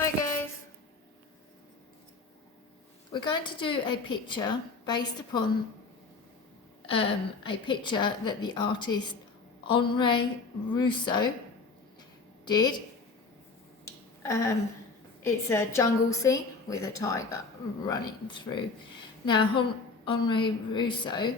Hi guys, we're going to do a picture based upon a picture that the artist Henri Rousseau did. It's a jungle scene with a tiger running through. Now Henri Rousseau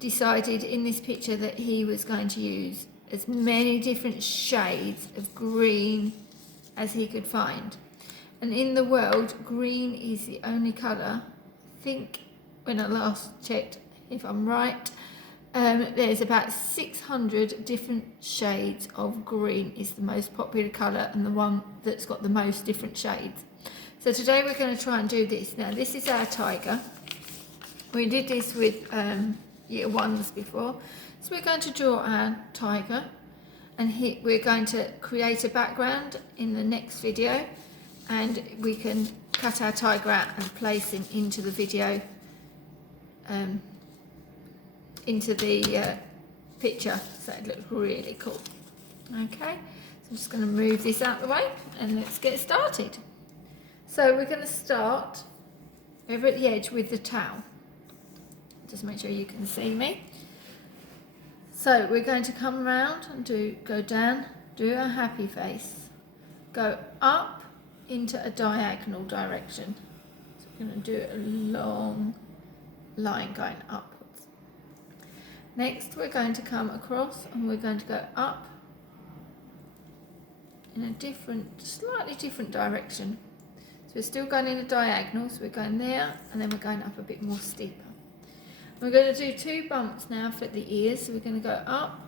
decided in this picture that he was going to use as many different shades of green as he could find. And in the world, green is the only colour, I think when I last checked, if I'm right, there's about 600 different shades of green is the most popular colour and the one that's got the most different shades. So today we're going to try and do this. Now this is our tiger. We did this with year ones before. So we're going to draw our tiger and we're going to create a background in the next video, and we can cut our tiger out and place him into the video, into the picture, so it looks really cool. Okay, so I'm just going to move this out of the way and let's get started. So we're going to start over at the edge with the towel. Just make sure you can see me. So we're going to come around and go down, do a happy face, go up into a diagonal direction. So we're going to do a long line going upwards. Next we're going to come across and we're going to go up in a slightly different direction. So we're still going in a diagonal, so we're going there and then we're going up a bit more steeper. We're going to do two bumps now for the ears, so we're going to go up,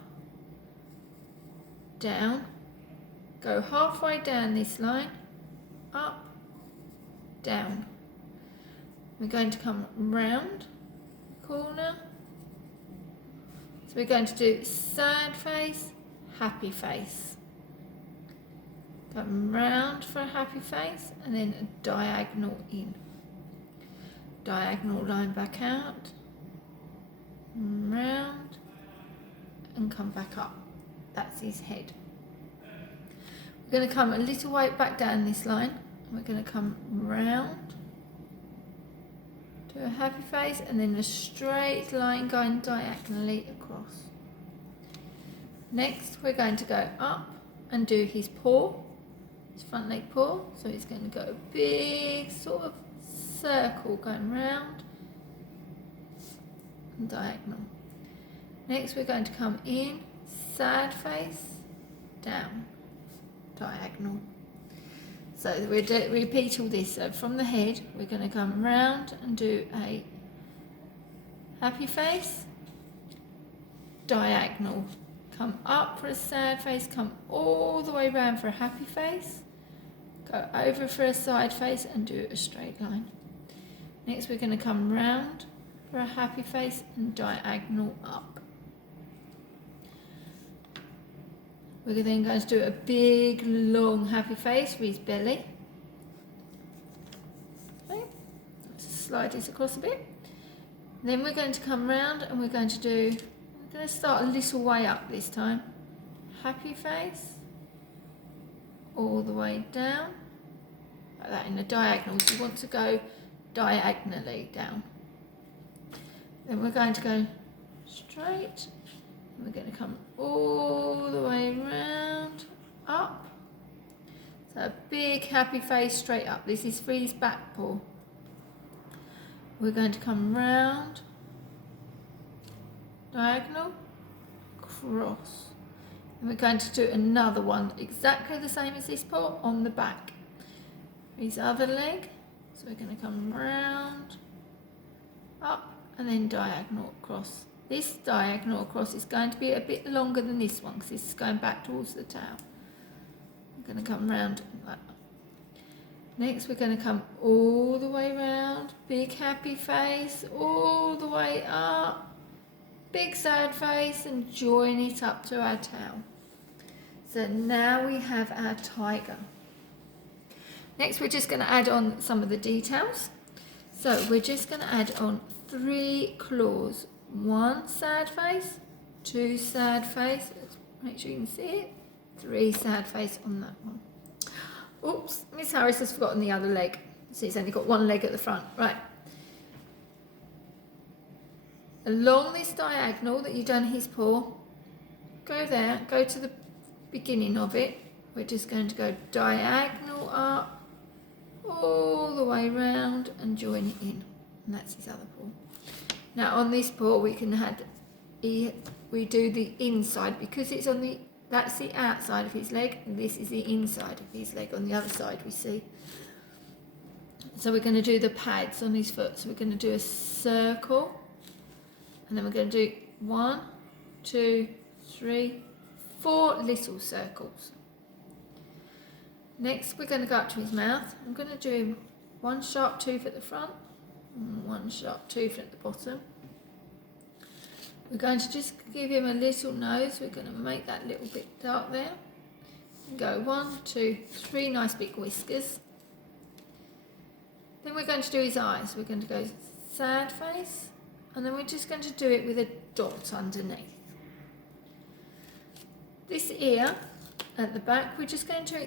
down, go halfway down this line, up, down. We're going to come round the corner. So we're going to do sad face, happy face. Come round for a happy face and then a diagonal in. Diagonal line back out, round and come back up. That's his head. We're going to come a little way back down this line. We're going to come round to a happy face and then a straight line going diagonally across. Next we're going to go up and do his paw, his front leg paw. So he's going to go a big sort of circle going round and diagonal. Next we're going to come in, sad face, down, diagonal. So we repeat all this. So from the head we're going to come round and do a happy face, diagonal, come up for a sad face, come all the way round for a happy face, go over for a side face and do a straight line. Next we're going to come round for a happy face and diagonal up. We're then going to do a big long happy face for his belly. Okay, let's slide this across a bit. Then we're going to come round and we're going to start a little way up this time. Happy face, all the way down, like that in a diagonal. So you want to go diagonally down. Then we're going to go straight. We're going to come all the way round, up. So a big happy face straight up. This is for his back paw. We're going to come round, diagonal, cross. And we're going to do another one exactly the same as this paw on the back. His other leg. So we're going to come round, up, and then diagonal across. This diagonal across is going to be a bit longer than this one because this is going back towards the tail. We're going to come round like that. Next we're going to come all the way round, big happy face, all the way up, big sad face, and join it up to our tail. So now we have our tiger. Next we're just going to add on some of the details. So we're just going to add on 3 claws. 1 sad face, 2 sad face, let's make sure you can see it, 3 sad face on that one. Oops, Miss Harris has forgotten the other leg. So he's only got one leg at the front. Right. Along this diagonal that you've done his paw, go there, go to the beginning of it. We're just going to go diagonal up, all the way round and join it in. And that's his other paw. Now on this paw we can we do the inside because it's on the, that's the outside of his leg and this is the inside of his leg on the other side we see. So we're going to do the pads on his foot. So we're going to do a circle and then we're going to do 1, 2, 3, 4 little circles. Next we're going to go up to his mouth. I'm going to do one sharp tooth at the front and one sharp tooth at the bottom. We're going to just give him a little nose. We're going to make that little bit dark there. And go 1, 2, 3 nice big whiskers. Then we're going to do his eyes. We're going to go sad face and then we're just going to do it with a dot underneath. This ear at the back, we're just going to,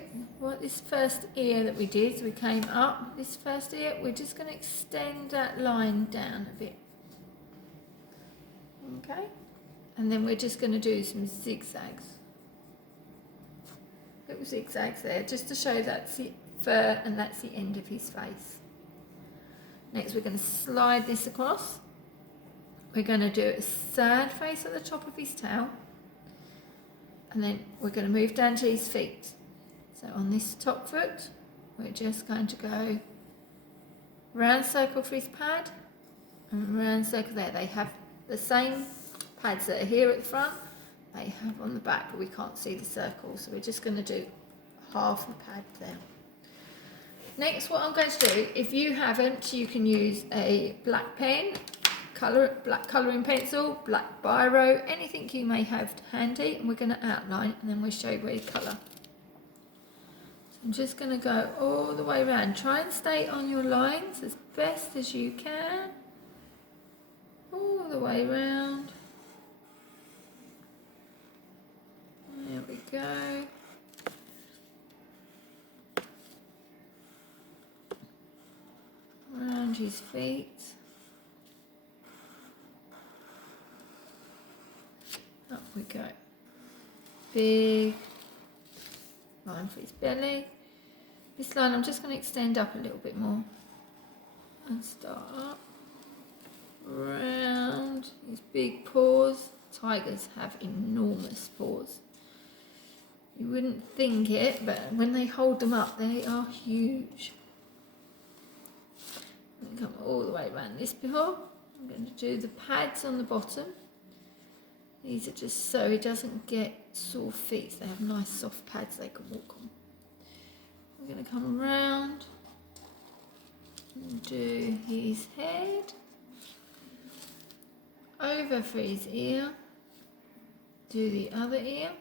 this first ear that we did, so we came up, this first ear, we're just going to extend that line down a bit. Okay, and then we're just going to do some zigzags. Little zigzags there, just to show that's the fur and that's the end of his face. Next we're going to slide this across. We're going to do a sad face at the top of his tail. And then we're going to move down to his feet. So on this top foot, we're just going to go round circle for his pad and round circle there. They have the same pads that are here at the front, they have on the back, but we can't see the circle. So we're just going to do half a pad there. Next, what I'm going to do, if you haven't, you can use a black pen, black colouring pencil, black biro, anything you may have handy, and we're going to outline and then we'll show you where you colour. So I'm just going to go all the way around. Try and stay on your lines as best as you can. All the way around. There we go. Around his feet. Up we go. Big line for his belly. This line I'm just going to extend up a little bit more and start up, round his big paws. Tigers have enormous paws. You wouldn't think it, but when they hold them up, they are huge. I'm going to come all the way around this paw. I'm going to do the pads on the bottom. These are just so he doesn't get sore feet. They have nice soft pads they can walk on. We're going to come around and do his head. Over for his ear. Do the other ear.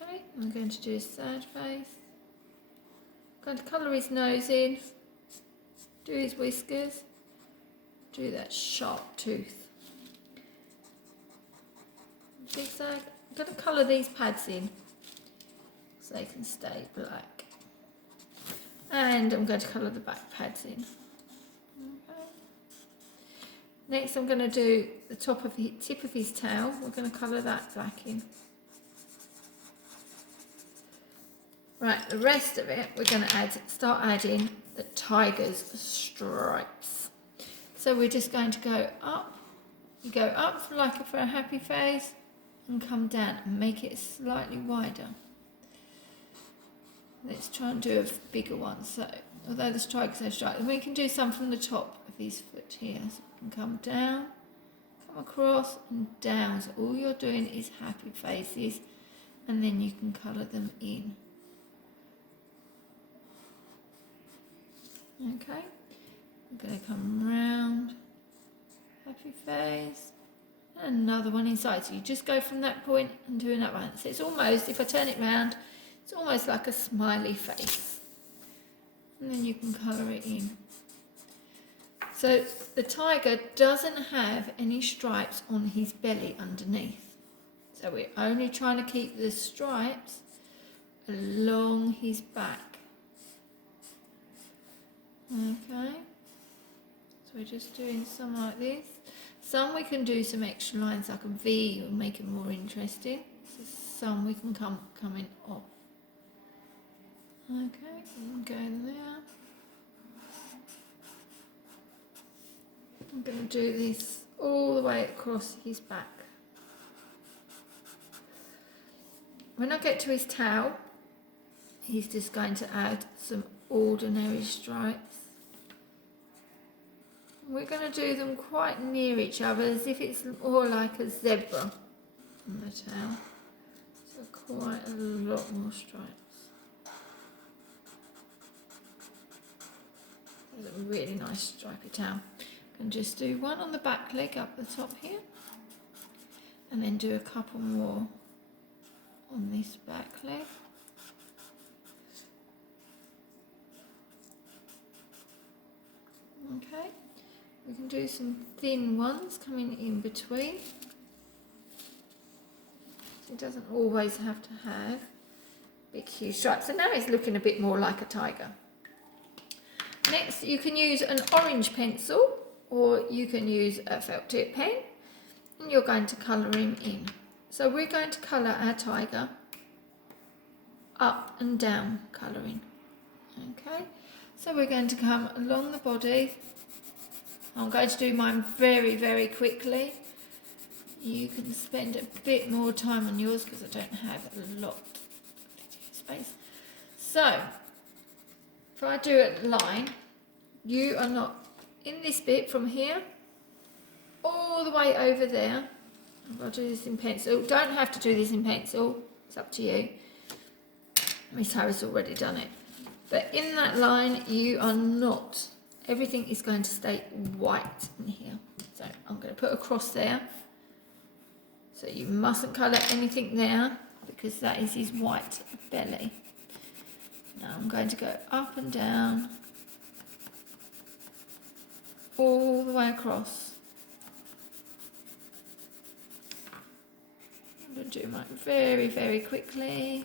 Okay, I'm going to do a sad face. I'm going to colour his nose in. Do his whiskers. Do that sharp tooth. Zigzag. I'm going to colour these pads in so they can stay black. And I'm going to colour the back pads in. Okay. Next I'm going to do the tip of his tail. We're going to colour that black in. Right, the rest of it we're going to start adding the tiger's stripes. So we're just going to go up. You go up for a happy face and come down and make it slightly wider. Let's try and do a bigger one. So although the stripes are stripes, we can do some from the top of his foot here. So we can come down, come across and down. So all you're doing is happy faces and then you can colour them in. Okay, I'm going to come round, happy face, and another one inside. So you just go from that point and do another one. So it's almost, if I turn it round, it's almost like a smiley face. And then you can colour it in. So the tiger doesn't have any stripes on his belly underneath. So we're only trying to keep the stripes along his back. Okay, so we're just doing some like this. Some we can do some extra lines like a V and make it more interesting. So some we can come in off. Okay, and go there. I'm going to do this all the way across his back. When I get to his tail, he's just going to add some ordinary stripes. We're going to do them quite near each other, as if it's more like a zebra on the tail. So quite a lot more stripes. There's a really nice stripy tail. And just do one on the back leg up the top here, and then do a couple more on this back leg. Okay, we can do some thin ones coming in between. So it doesn't always have to have big huge stripes. So now it's looking a bit more like a tiger. Next, you can use an orange pencil, or you can use a felt tip pen, and you're going to colour him in. So we're going to colour our tiger up and down colouring. Okay, so we're going to come along the body. I'm going to do mine very, very quickly. You can spend a bit more time on yours because I don't have a lot of space. So, if I do a line, you are not in this bit from here all the way over there. I'll do this in pencil. Don't have to do this in pencil, it's up to you. Miss Harris already done it. But in that line, you are not, everything is going to stay white in here. So I'm going to put a cross there. So you mustn't colour anything there, because that is his white belly. Now I'm going to go up and down, all the way across. I'm going to do mine very, very quickly.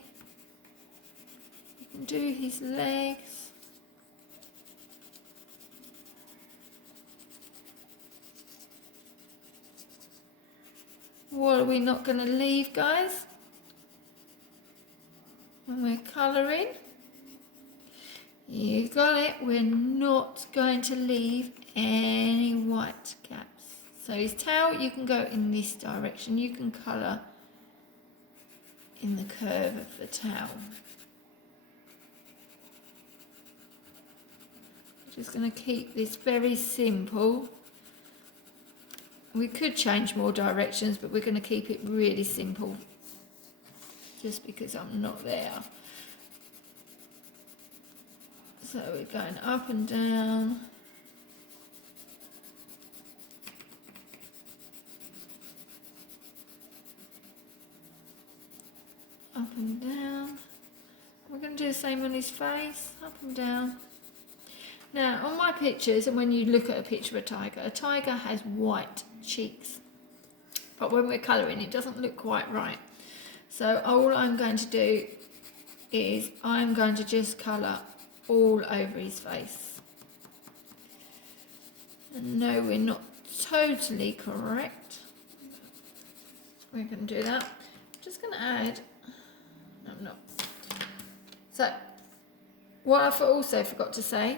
You can do his legs. What are we not going to leave, guys? When we're colouring, you got it, we're not going to leave any white gaps. So his tail, you can go in this direction, you can colour in the curve of the tail. I'm just going to keep this very simple. We could change more directions, but we're going to keep it really simple, just because I'm not there. So we're going up and down. Up and down. We're going to do the same on his face, up and down. Now, on my pictures, and when you look at a picture of a tiger has white cheeks. But when we're colouring, it doesn't look quite right. So all I'm going to do is I'm going to just colour all over his face. And no, we're not totally correct. We're going to do that. I'm just going to add, no, I'm not. So, what I also forgot to say,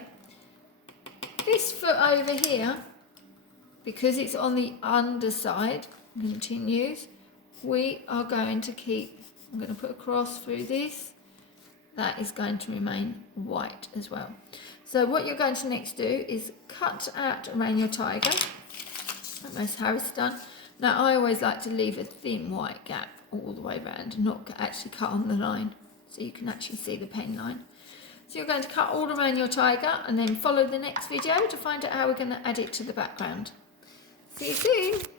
this foot over here, because it's on the underside, continues, we are going to keep, I'm going to put a cross through this, that is going to remain white as well. So what you're going to next do is cut out around your tiger, like most Harris done. Now I always like to leave a thin white gap all the way around and not actually cut on the line, so you can actually see the pen line. So you're going to cut all around your tiger and then follow the next video to find out how we're going to add it to the background. See you soon!